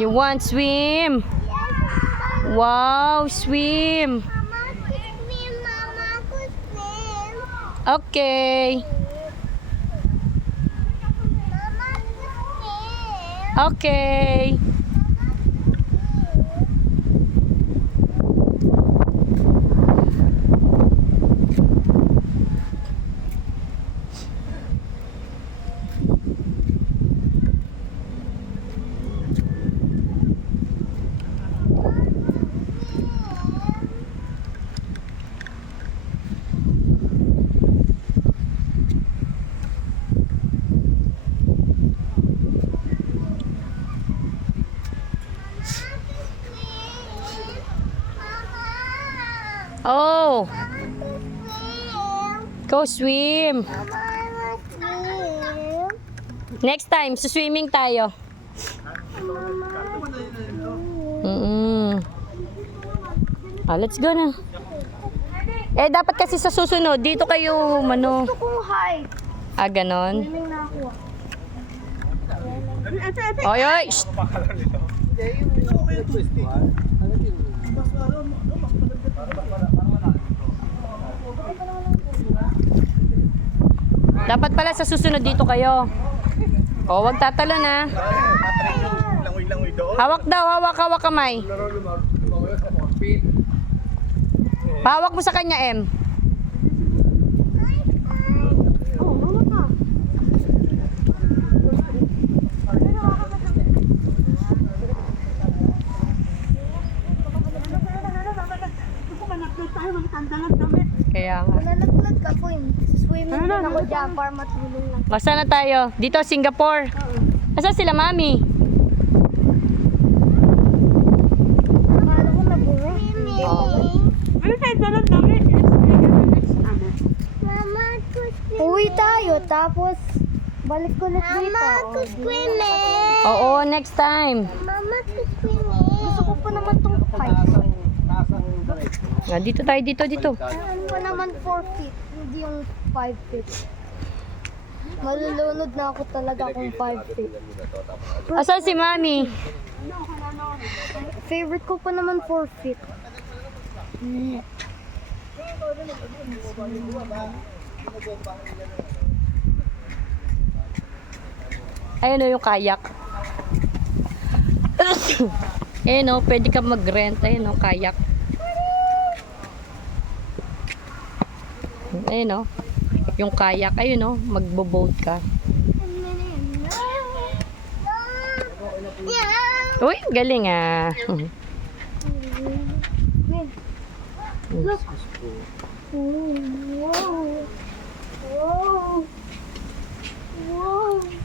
You want swim? Wow, swim. Mama could swim. Mama could swim. Okay. Mama could swim. Okay. Oh, go swim. Next time, swimming tayo. Let's go na. Eh, dapat kasi sa susunod, dito kayo, mano. Gusto kong high. Ganon. Swimming na ako. Oy, oy! Shh! Dapat pala sa susunod dito kayo. O, wag tatalon ha. Hawak daw, hawak kamay. Pahawak mo sa kanya, M. Kaya nga. Nalaglag ka po yun. Swimming din ako dyan para matulong lang. Basta na tayo. Dito, Singapore. Asa sila, mami? Paano ko nabunga? Uwi tayo, tapos balik ko ulit dito. Mama, to swimming! Oo, next time. Mama, to swimming! Gusto ko pa naman itong 5. Dito tayo, dito. Ano pa naman 4 feet, hindi yung 5 feet. Malulunod na ako talaga kung 5 feet. Asan si mami? Favorite ko pa naman 4 feet. Ayun o yung kayak. Ayun o, pwede ka mag-rent. Ayun o, kayak. Ayun o, yung kayak. Ayun o, magbo-boat ka. Uy, galing ah. Look. Oh, wow.